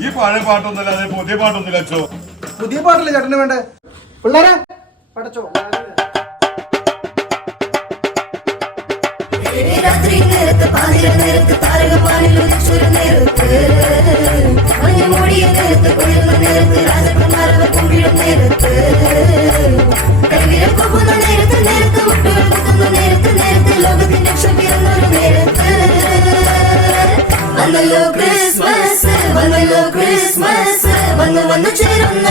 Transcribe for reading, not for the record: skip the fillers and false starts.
ഈ പഴയ പാട്ടൊന്നുമില്ല, അതെ പുതിയ പാട്ടൊന്നുമില്ല അച്ഛോ. പുതിയ പാട്ടല്ലേ ചേട്ടന് വേണ്ടേ? പിള്ളേരെ പഠിച്ചോ. രാത്രി നേരത്ത് പാതിര നേരത്ത് താരകപ്പാനിലും നേരത്ത് മഞ്ഞമൂടിയ നേരത്ത് കൊള്ളുന്ന നേരത്ത് രാജകുമാരവർ കുമ്പിടും നേരത്ത് കൈവിരൽ പോകുന്ന നേരത്ത് നേരത്ത് മുട്ടുകൾ കുത്തുന്ന നേരത്ത് നേരത്തെ ലോകത്തിന്റെ ക്ഷമിരുന്നൊരു നേരത്ത് വന്നല്ലോ ക്രിസ്മസ് വന്നല്ലോ ക്രിസ്മസ് വന്നു വന്നു ചേരുന്ന